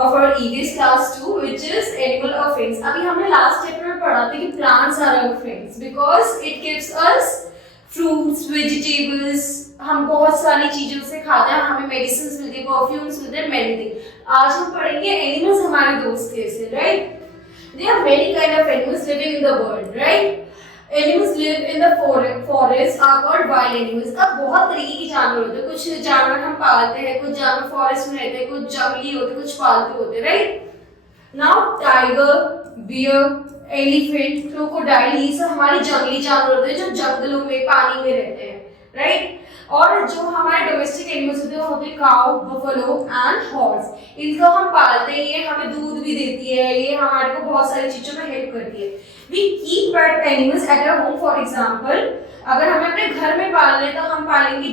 of our EVS class 2, which is animal or friends. अभी हमने last chapter में पढ़ा था कि plants are our friends because it gives us fruits, vegetables. हम बहुत सारी चीजों से खाते हैं, हमें मेडिसिन मिलती है, परफ्यूम्स मिलते हैं, many things. आज हम पढ़ेंगे एनिमल्स हमारे दोस्त कैसे, right? There are many kind of animals living in the world, right? Animals live in the forest are called wild animals. अब बहुत तरीके के जानवर होते हैं, कुछ जानवर हम पालते हैं, कुछ जानवर फॉरेस्ट में रहते हैं, कुछ जंगली होते हैं, कुछ पालतू होते हैं, right? Now tiger, bear, elephant, crocodile, ये सब हमारे जंगली जानवर होते हैं जो जंगलों में पानी में रहते हैं, राइट? और जो हमारे डोमेस्टिक एनिमल्स होते हैं वो होते हैं काउ, बफलो एंड हॉर्स. इनको हम पालते हैं, ये हमें दूध भी देती है, ये हमारे को बहुत सारी चीजों में हेल्प करती है. We keep pet animals at our home. For example, अगर हमें अपने घर में पालना है तो हम पालेंगे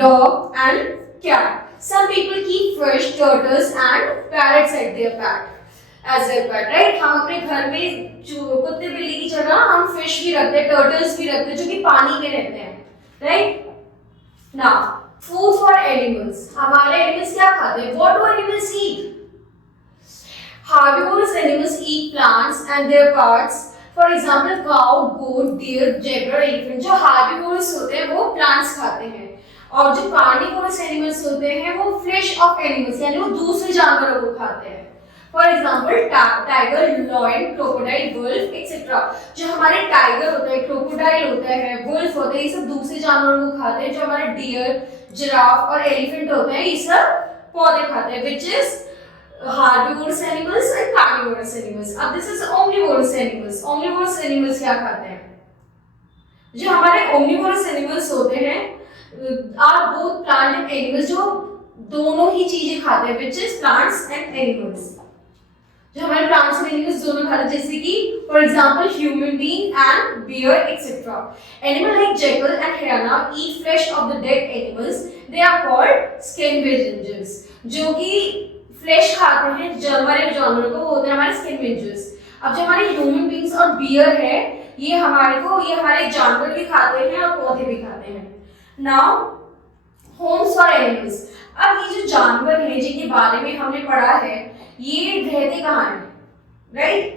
dog and cat. Some people keep fish, turtles and parrots as their pet, right? हम अपने घर में कुत्ते बिल्ली की जगह हम फिश भी रखते हैं, टर्टल्स भी रखते हैं जो कि पानी में रहते हैं, right? Now, food for animals. हमारे animals क्या खाते हैं? What do animals eat? Herbivorous animals eat plants and their parts. For example, cow, goat, deer, jaguar, elephant. जो herbivorous होते हैं वो plants खाते हैं, और जो carnivorous animals होते हैं वो flesh of animals यानी वो दूसरे जानवरों को खाते हैं. For example, tiger, lion, crocodile, wolf, etc. जो हमारे टाइगर होते हैं, crocodile होता है, wolf होते हैं, ये सब दूसरे जानवरों को खाते हैं. जो हमारे deer, giraffe और elephant होते हैं ये सब पौधे खाते हैं, which is herbivorous animals and carnivorous animals. अब this is omnivorous animals. Omnivorous animals क्या खाते हैं? जो हमारे omnivorous animals होते हैं are both plant and animals, जो दोनों ही चीजें खाते हैं, which is plants and animals. जो हमारे plants and animals दोनों खाते हैं, जैसे कि for example human being and bear etc. Animal like jackal and hyena eat flesh of the dead animals. They are called scavengers. जो कि फ्लैश खाते हैं मरे जानवरों को, वो होते हैं हमारे स्कैवेंजर्स. अब जो हमारे ह्यूमन बींग्स और बियर है ये हमारे जानवर भी खाते हैं और पौधे भी खाते हैं. Now Holmes for animals. अब ये जो जानवर हैं जिनके बारे में हमने पढ़ा है ये रहते कहाँ हैं, right?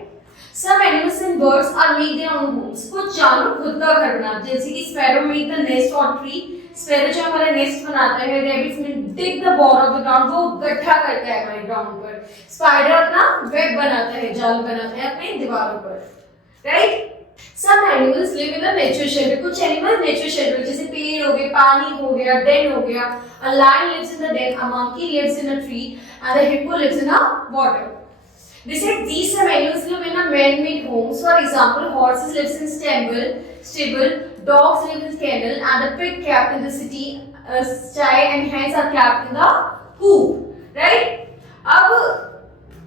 Some animals and birds are make their own homes. कुछ जानवर खुद का घर बनाते हैं, जैसे कि sparrow make the nest on tree. Sparrow जो हमारा नेस्ट बनाता है, रैबिट्स में डिग the bore of the ground, वो गड्ढा करता है हमारे ग्राउंड पर. स्पाइडर अपना वेब बनाता है, जाल बनाता है अपने दीवारों पर, right? Some animals live in the natural shelter. कुछ एनिमल नेचुरल शेल्टर जैसे पेड़ हो गए, पानी हो गया, डेन हो गया. A lion lives in the den, a monkey lives in a tree and the hippo lives in a water. We said these some animals live in a man-made homes. For example, horses lives in stable, dogs live in kennel, and the pig kept in the city sty, and hens are kept in the coop. Right? अब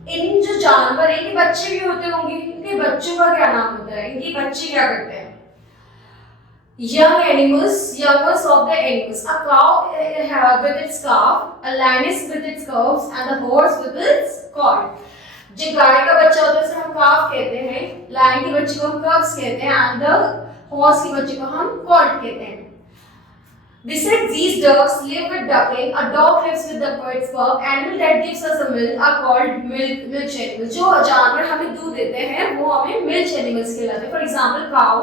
इन जो जानवर हैं इनके बच्चे भी होते होंगे. इनके बच्चों का क्या नाम होता है? इनके बच्चे क्या करते हैं? Young animals, youngest of the animals. A cow with its calf, a lioness with its calves, and a horse with its colt. जो गाय का बच्चा होता है उसे हम काफ कहते हैं, लायन के बच्चे को हम कब्स कहते हैं, एंड द हॉर्स के बच्चे को हम कॉल्ट कहते हैं. We said these dogs live with ducking. A dog lives with the its pup. Animal that gives us a milk are called milk animals. जो जानवर हमें दूध देते हैं वो हमें milk animals कहलाते हैं. For example, cow,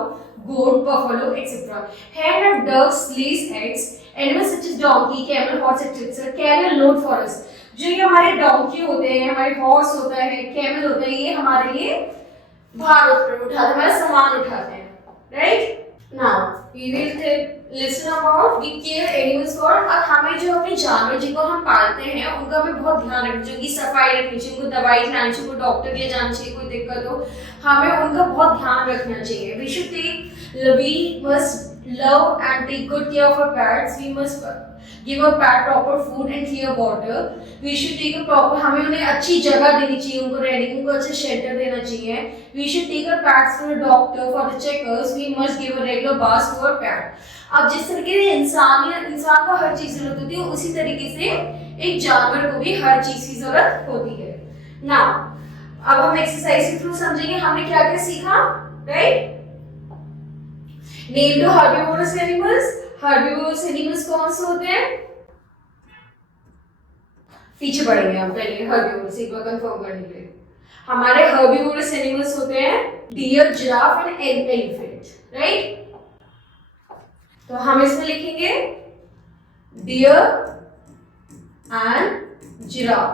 goat, buffalo, etc. Hen and ducks lays eggs. Animals such as donkey, camel, horse, etc. carry a load for us. जो ये हमारे डोंकी होते हैं, हमारे हॉर्स होता है, कैमल होता है, ये हमारे लिए भार उठाते हैं, हमारा सामान उठाते हैं, right? Now we will listen about we care animals for. और हमें जो अपने जानवर जिनको हम पालते हैं उनका हमें बहुत ध्यान रखना चाहिए, उनकी सफाई रखनी चाहिए, उनको दवाई खिलानी चाहिए, उनको डॉक्टर के जाना चाहिए, कोई दिक्कत हो हमें उनका बहुत ध्यान रखना चाहिए. We must love and take good care of our pets. We must give our pet proper food and clear water. We should take a proper, हमें उन्हें अच्छी जगह देनी चाहिए, उनको रहने की, उनको अच्छा शेल्टर देना चाहिए. We should take our pets for a doctor for the checkers. We must give a regular bath to our pet. अब जिस तरीके से इंसान को हर चीज की जरूरत होती है उसी तरीके से एक जानवर को भी हर चीज की जरूरत होती है. नाउ अब हम एक्सरसाइज के थ्रू समझेंगे हमने क्या क्या सीखा, right? Name the herbivores animals. Herbivores animals कौन से होते हैं? पीछे पढ़ेंगे हम पहले हर्बीवोरस एक बार कंफर्म करने के लिए। हमारे हर्बीवोरस एनिमल्स होते हैं deer, giraffe and elephant, right. तो हम इसमें लिखेंगे डियर एंड जिराफ,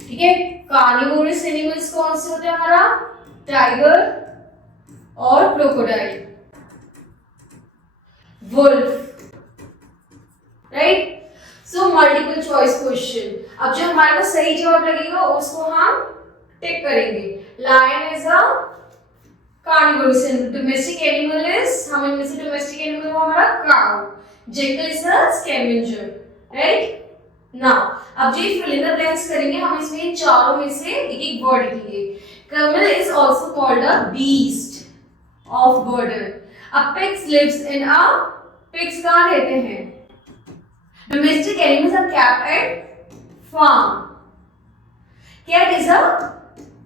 ठीक है। कार्निवोरस एनिमल्स कौन से होते हैं हमारा, टाइगर और crocodile, wolf, right. So multiple choice question, अब जो हमारे को सही जवाब लगेगा उसको हम टिक करेंगे। Lion is a carnivorous animal, domestic animal is, हम इनमें से डोमेस्टिक एनिमल वो हमारा cow, jackal is a scavenger, right. Now अब जो फिल इन द ब्लैंक्स करेंगे, हम इसमें चारों में से एक एक वर्ड लिखेंगे। Camel is also called a beast of burden, a pigs lives in a, pigs कहाँ रहते हैं, domestic animals are kept at farm. Cat is a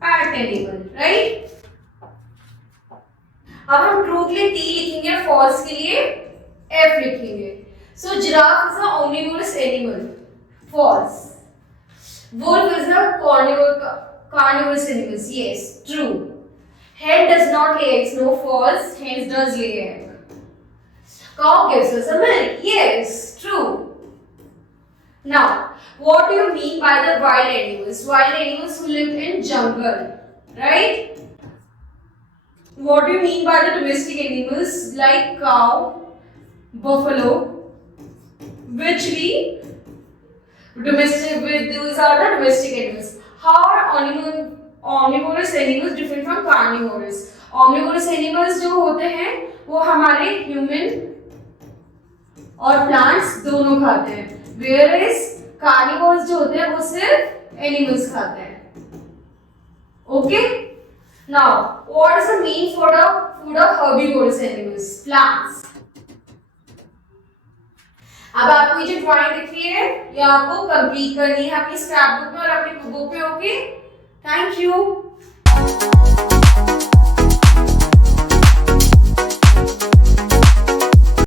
pet animal, right? अब हम ट्रू के लिए T लिखेंगे, फॉल्स के लिए F लिखेंगे। So giraffe is a omnivorous animal, false. Wolf is a carnivorous animal, yes, true. Hen does not lay eggs, no, false. Hens does lay egg. Cow gives us a milk, yes, true. Now, what do you mean by the wild animals? Wild animals who live in jungle, right? What do you mean by the domestic animals like cow, buffalo, which we domestic with, those are the domestic animals. How are omnivorous animals different from carnivorous? Omnivorous animals जो होते हैं वो हमारे human और plants दोनों खाते हैं, whereas carnivores जो होते हैं वो सिर्फ एनिमल्स खाते हैं, okay. Now what is the mean for the food of herbivorous animals, plants. अब आपको ये जो ड्राइंग दिख रही है ये आपको कंप्लीट करनी है अपनी स्क्रैप बुक में और अपनी बुक पे, ओके। Thank you.